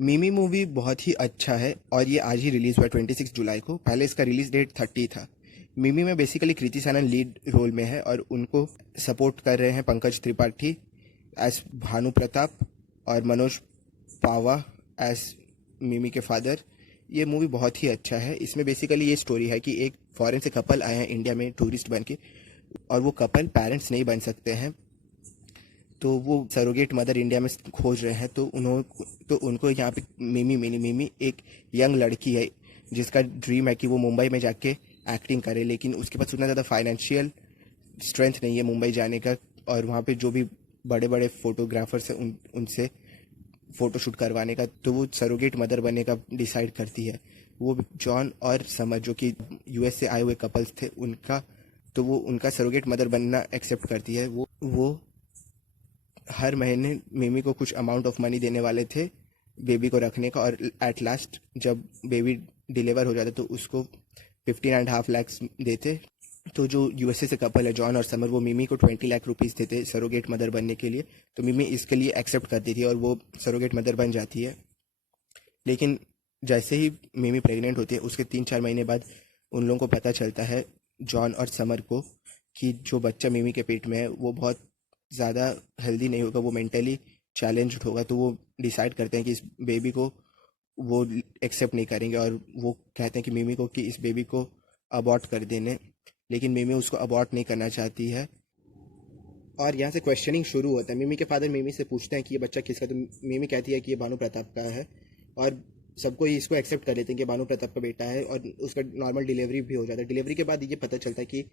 मिमी मूवी बहुत ही अच्छा है और ये आज ही रिलीज हुआ 26 जुलाई को। पहले इसका रिलीज डेट 30 था। मिमी में बेसिकली कृति सनन लीड रोल में है और उनको सपोर्ट कर रहे हैं पंकज त्रिपाठी एज भानु प्रताप और मनोज पावा एज मिमी के फादर। ये मूवी बहुत ही अच्छा है। इसमें बेसिकली ये स्टोरी है कि एक फॉरेन से कपल आए हैं इंडिया में टूरिस्ट बन के, और वो कपल पेरेंट्स नहीं बन सकते हैं, तो वो सरोगेट मदर इंडिया में खोज रहे हैं। तो उनको यहाँ पे मिमी एक यंग लड़की है जिसका ड्रीम है कि वो मुंबई में जाके एक्टिंग करे, लेकिन उसके पास उतना ज़्यादा फाइनेंशियल स्ट्रेंथ नहीं है मुंबई जाने का। और वहाँ पे जो भी बड़े बड़े फोटोग्राफर्स हैं उनसे फोटोशूट करवाने का, तो वो सरोगेट मदर बनने का डिसाइड करती है। वो जॉन और समर जो कि यूएस से आए हुए कपल्स थे उनका, तो वो उनका सरोगेट मदर बनना एक्सेप्ट करती है। वो हर महीने मिमी को कुछ अमाउंट ऑफ मनी देने वाले थे बेबी को रखने का, और एट लास्ट जब बेबी डिलीवर हो जाता तो उसको 15.5 लाख देते। तो जो यूएसए से कपल है जॉन और समर, वो मिमी को 20 लाख रुपीस देते सरोगेट मदर बनने के लिए। तो मिमी इसके लिए एक्सेप्ट करती थी और वो सरोगेट मदर बन जाती है। लेकिन जैसे ही मिमी प्रेग्नेंट होती है उसके 3-4 महीने बाद उन लोगों को पता चलता है, जॉन और समर को, कि जो बच्चा मिमी के पेट में है वो बहुत ज़्यादा हेल्दी नहीं होगा, वो मेंटली चैलेंज्ड होगा। तो वो डिसाइड करते हैं कि इस बेबी को वो एक्सेप्ट नहीं करेंगे, और वो कहते हैं कि मिमी को कि इस बेबी को अबॉर्ट कर देने। लेकिन मिमी उसको अबॉर्ट नहीं करना चाहती है। और यहाँ से क्वेश्चनिंग शुरू होता है। मिमी के फादर मिमी से पूछते हैं कि ये बच्चा किसका, तो मिमी कहती है कि ये भानु प्रताप का है, और सबको ही इसको एक्सेप्ट कर लेते हैं कि भानु प्रताप का बेटा है, और उसका नॉर्मल डिलीवरी भी हो जाता है। डिलीवरी के बाद ये पता चलता है कि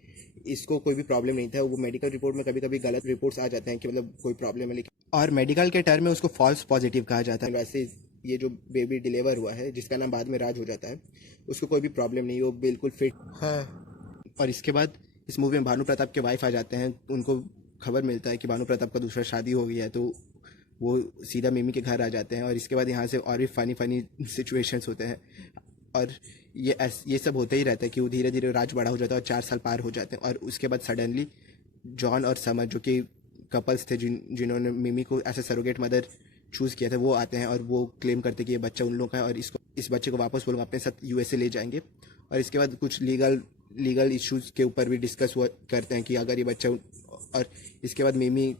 इसको कोई भी प्रॉब्लम नहीं था। वो मेडिकल रिपोर्ट में कभी कभी गलत रिपोर्ट्स आ जाते हैं कि मतलब कोई प्रॉब्लम है, लेकिन और मेडिकल के टर्म में उसको फॉल्स पॉजिटिव कहा जाता है। वैसे ये जो बेबी डिलीवर हुआ है जिसका नाम बाद में राज हो जाता है, उसको कोई भी प्रॉब्लम नहीं, वो बिल्कुल फिट है। और इसके बाद इस मूवी में भानु प्रताप के वाइफ आ जाते हैं। उनको खबर मिलता है कि भानु प्रताप का दूसरा शादी हो गया है, तो वो सीधा मिमी के घर आ जाते हैं। और इसके बाद यहाँ से और भी फनी फनी सिचुएशंस होते हैं, और ये सब होते ही रहता है कि वो धीरे धीरे राज बड़ा हो जाता है और 4 साल पार हो जाते हैं। और उसके बाद सडनली जॉन और समर जो कि कपल्स थे जिन्होंने मिमी को ऐसे सरोगेट मदर चूज़ किया था, वो आते हैं और वो क्लेम करते हैं कि ये बच्चा उन लोगों का है, और इस बच्चे को वापस वो लोग अपने साथ यूएसए ले जाएंगे। और इसके बाद कुछ लीगल इश्यूज के ऊपर भी डिस्कस हुआ करते हैं कि अगर ये बच्चा, और इसके बाद मिमी,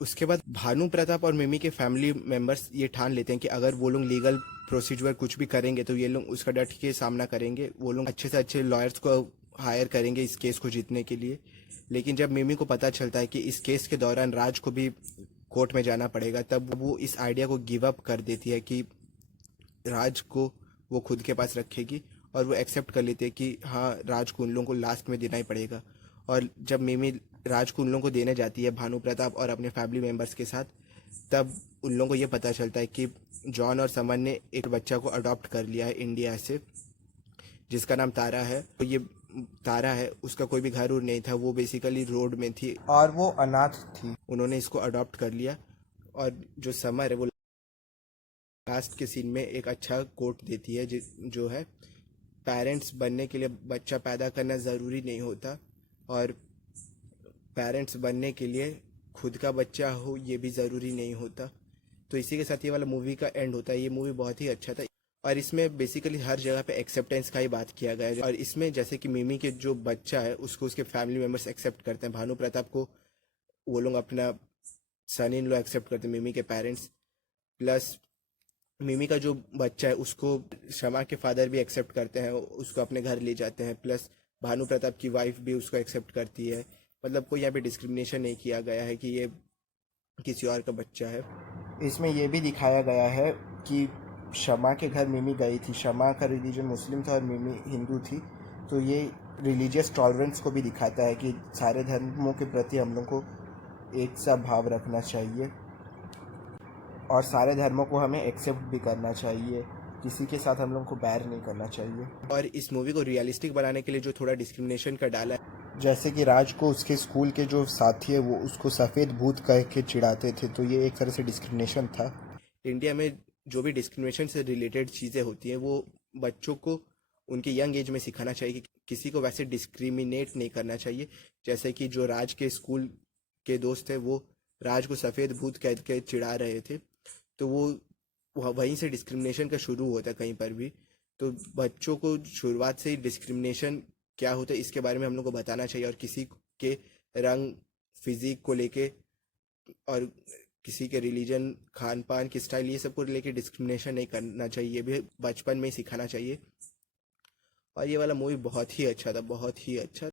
उसके बाद भानु प्रताप और मिमी के फैमिली मेंबर्स ये ठान लेते हैं कि अगर वो लोग लीगल प्रोसीजर कुछ भी करेंगे तो ये लोग उसका डट के सामना करेंगे। वो लोग अच्छे से अच्छे लॉयर्स को हायर करेंगे इस केस को जीतने के लिए। लेकिन जब मिमी को पता चलता है कि इस केस के दौरान राज को भी कोर्ट में जाना पड़ेगा, तब वो इस आइडिया को गिव अप कर देती है कि राज को वो खुद के पास रखेगी, और वो एक्सेप्ट कर लेती है कि हाँ, राज को उन लोगों को लास्ट में देना ही पड़ेगा। और जब मिमी राज को उन लोगों को देने जाती है भानु प्रताप और अपने फैमिली मेम्बर्स के साथ, तब उन लोगों को ये पता चलता है कि जॉन और समन ने एक बच्चा को अडॉप्ट कर लिया है इंडिया से, जिसका नाम तारा है। तो ये तारा है, उसका कोई भी घर उर नहीं था, वो बेसिकली रोड में थी और वो अनाथ थी। उन्होंने इसको अडॉप्ट कर लिया। और जो समर है वो लास्ट के सीन में एक अच्छा कोट देती है जो है, पेरेंट्स बनने के लिए बच्चा पैदा करना ज़रूरी नहीं होता, और पेरेंट्स बनने के लिए खुद का बच्चा हो ये भी ज़रूरी नहीं होता। तो इसी के साथ ये वाला मूवी का एंड होता है। ये मूवी बहुत ही अच्छा था, और इसमें बेसिकली हर जगह पे एक्सेप्टेंस का ही बात किया गया है। और इसमें जैसे कि मिमी के जो बच्चा है उसको उसके फैमिली मेम्बर्स एक्सेप्ट करते हैं, भानु प्रताप को वो लोग अपना सन इन लॉ एक्सेप्ट करते हैं, मिमी के पेरेंट्स। प्लस मिमी का जो बच्चा है उसको शमा के फादर भी एक्सेप्ट करते हैं, उसको अपने घर ले जाते हैं। प्लस भानु प्रताप की वाइफ भी उसको एक्सेप्ट करती है। मतलब कोई यहाँ पे डिस्क्रिमिनेशन नहीं किया गया है कि ये किसी और का बच्चा है। इसमें ये भी दिखाया गया है कि शमा के घर मिमी गई थी। शमा का रिलीजन मुस्लिम था और मिमी हिंदू थी, तो ये रिलीजियस टॉलरेंस को भी दिखाता है कि सारे धर्मों के प्रति हम लोग को एक सा भाव रखना चाहिए, और सारे धर्मों को हमें एक्सेप्ट भी करना चाहिए, किसी के साथ हम लोग को बैर नहीं करना चाहिए। और इस मूवी को रियलिस्टिक बनाने के लिए जो थोड़ा डिस्क्रिमिनेशन का डाला है, जैसे कि राज को उसके स्कूल के जो साथी है वो उसको सफ़ेद भूत कह के चिढ़ाते थे, तो ये एक तरह से डिस्क्रिमिनेशन था। इंडिया में जो भी डिस्क्रिमिनेशन से रिलेटेड चीज़ें होती हैं वो बच्चों को उनके यंग एज में सिखाना चाहिए कि किसी को वैसे डिस्क्रिमिनेट नहीं करना चाहिए। जैसे कि जो राज के स्कूल के दोस्त थे वो राज को सफ़ेद भूत कह के चिढ़ा रहे थे, तो वो वहीं से डिस्क्रिमिनेशन का शुरू होता है कहीं पर भी। तो बच्चों को शुरुआत से ही डिस्क्रिमिनेशन क्या होता है इसके बारे में हम लोग को बताना चाहिए, और किसी के रंग, फिजिक को लेके, और किसी के रिलीजन, खान पान की स्टाइल, ये सब को लेके डिस्क्रिमिनेशन नहीं करना चाहिए, ये भी बचपन में ही सिखाना चाहिए। और ये वाला मूवी बहुत ही अच्छा था, बहुत ही अच्छा